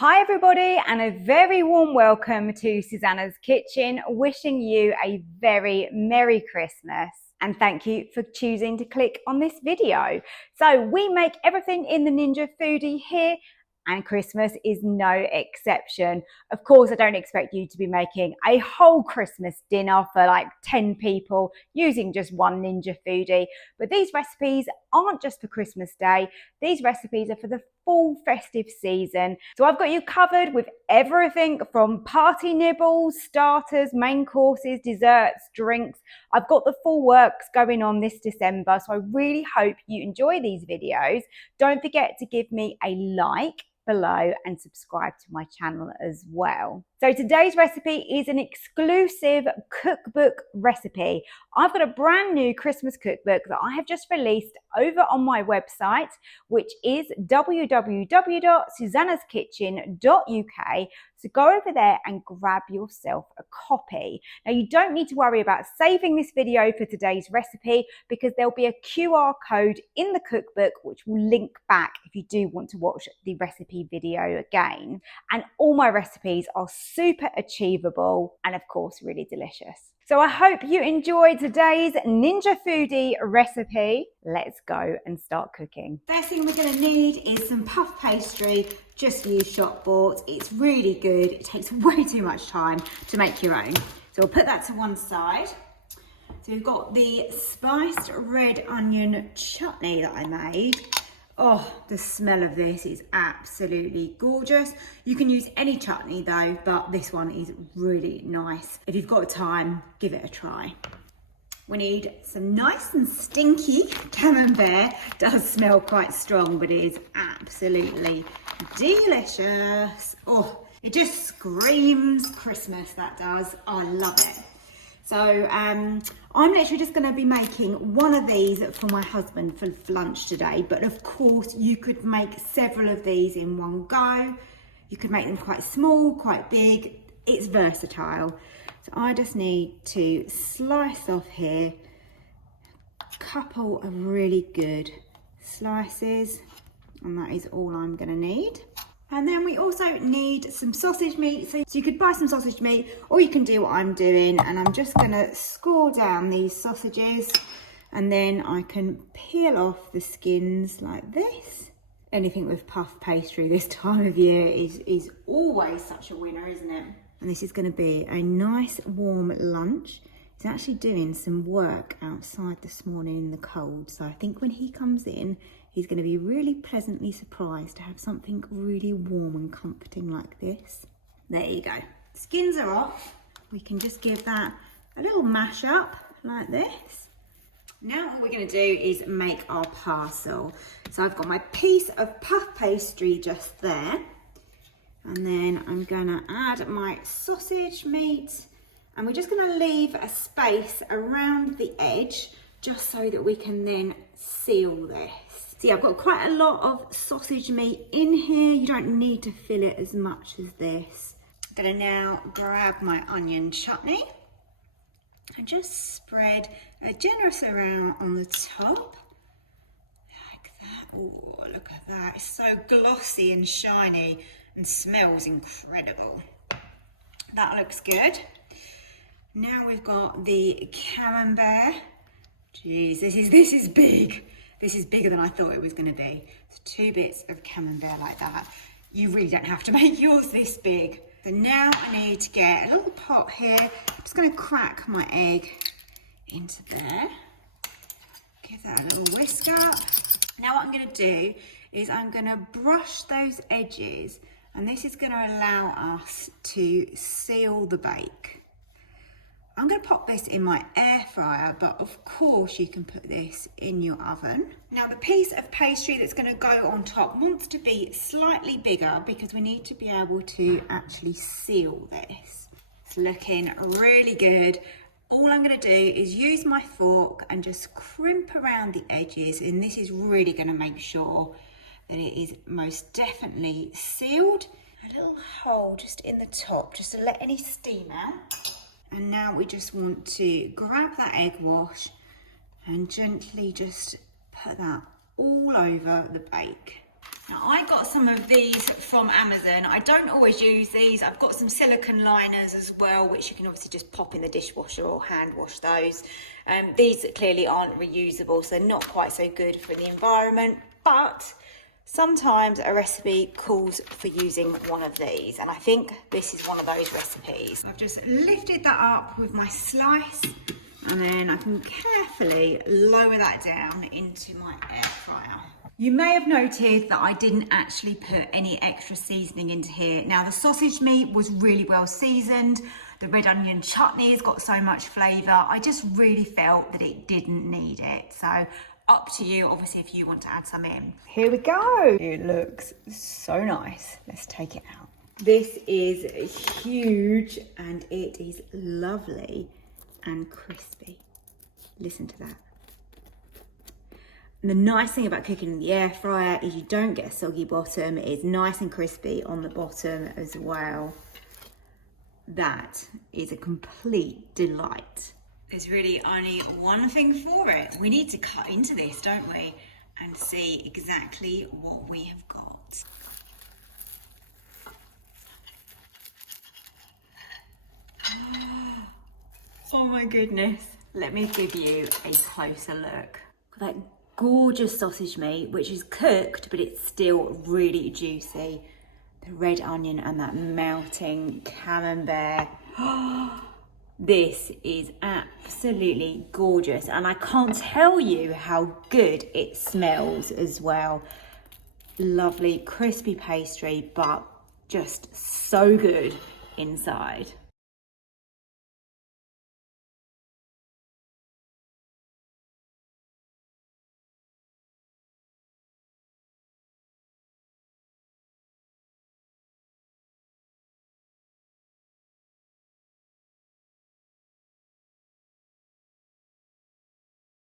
Hi everybody, and a very warm welcome to Susannah's Kitchen, wishing you a very Merry Christmas. And thank you for choosing to click on this video. So we make everything in the Ninja Foodi here, and Christmas is no exception. Of course, I don't expect you to be making a whole Christmas dinner for like 10 people using just one Ninja Foodi, but these recipes aren't just for Christmas Day. These recipes are for the full festive season. So I've got you covered with everything from party nibbles, starters, main courses, desserts, drinks. I've got the full works going on this December, so I really hope you enjoy these videos. Don't forget to give me a like below and subscribe to my channel as well. So today's recipe is an exclusive cookbook recipe. I've got a brand new Christmas cookbook that I have just released over on my website, which is www.susannahskitchen.uk. So go over there and grab yourself a copy. Now you don't need to worry about saving this video for today's recipe because there'll be a QR code in the cookbook which will link back if you do want to watch the recipe video again. And all my recipes are super achievable and of course really delicious. So I hope you enjoyed today's Ninja Foodi recipe. Let's go and start cooking. First thing we're going to need is some puff pastry. Just use shop bought. It's really good. It takes way too much time to make your own. So we'll put that to one side. So we've got the spiced red onion chutney that I made. Oh, the smell of this is absolutely gorgeous. You can use any chutney though, but this one is really nice. If you've got time, give it a try. We need some nice and stinky Camembert. It does smell quite strong, but it is absolutely delicious. Oh, it just screams Christmas, that does. I love it. So I'm literally just going to be making one of these for my husband for lunch today. But of course, you could make several of these in one go. You could make them quite small, quite big. It's versatile. So I just need to slice off here a couple of really good slices. And that is all I'm going to need. And then we also need some sausage meat. So you could buy some sausage meat or you can do what I'm doing. And I'm just going to score down these sausages and then I can peel off the skins like this. Anything with puff pastry this time of year is always such a winner, isn't it? And this is going to be a nice warm lunch. He's actually doing some work outside this morning in the cold. So I think when he comes in, he's going to be really pleasantly surprised to have something really warm and comforting like this. There you go. Skins are off. We can just give that a little mash up like this. Now what we're going to do is make our parcel. So I've got my piece of puff pastry just there. And then I'm going to add my sausage meat. And we're just going to leave a space around the edge just so that we can then seal this. So yeah, I've got quite a lot of sausage meat in here. You don't need to fill it as much as this. I'm gonna now grab my onion chutney and just spread a generous amount on the top. Like that. Oh, look at that. It's so glossy and shiny and smells incredible. That looks good. Now we've got the Camembert. Jeez, this is big. This is bigger than I thought it was going to be. So 2 bits of Camembert like that. You really don't have to make yours this big. So now I need to get a little pot here. I'm just going to crack my egg into there. Give that a little whisk up. Now what I'm going to do is I'm going to brush those edges, and this is going to allow us to seal the bake. I'm going to pop this in my air fryer, but of course you can put this in your oven. Now the piece of pastry that's going to go on top wants to be slightly bigger because we need to be able to actually seal this. It's looking really good. All I'm going to do is use my fork and just crimp around the edges, and this is really going to make sure that it is most definitely sealed. A little hole just in the top just to let any steam out. And now we just want to grab that egg wash and gently just put that all over the bake. Now, I got some of these from Amazon. I don't always use these. I've got some silicone liners as well, which you can obviously just pop in the dishwasher or hand wash those. These clearly aren't reusable, so they're not quite so good for the environment, but sometimes a recipe calls for using one of these, and I think this is one of those recipes. I've just lifted that up with my slice, and then I can carefully lower that down into my air fryer. You may have noted that I didn't actually put any extra seasoning into here. Now, the sausage meat was really well seasoned. The red onion chutney has got so much flavour. I just really felt that it didn't need it. So up to you, obviously, if you want to add some in. Here we go. It looks so nice. Let's take it out. This is huge and it is lovely and crispy. Listen to that. And the nice thing about cooking in the air fryer is you don't get a soggy bottom. It's nice and crispy on the bottom as well. That is a complete delight. There's really only one thing for it. We need to cut into this, don't we? And see exactly what we have got. Oh my goodness. Let me give you a closer look. That gorgeous sausage meat, which is cooked, but it's still really juicy. The red onion and that melting camembert. This is absolutely gorgeous, and I can't tell you how good it smells as well. Lovely crispy pastry, but just so good inside.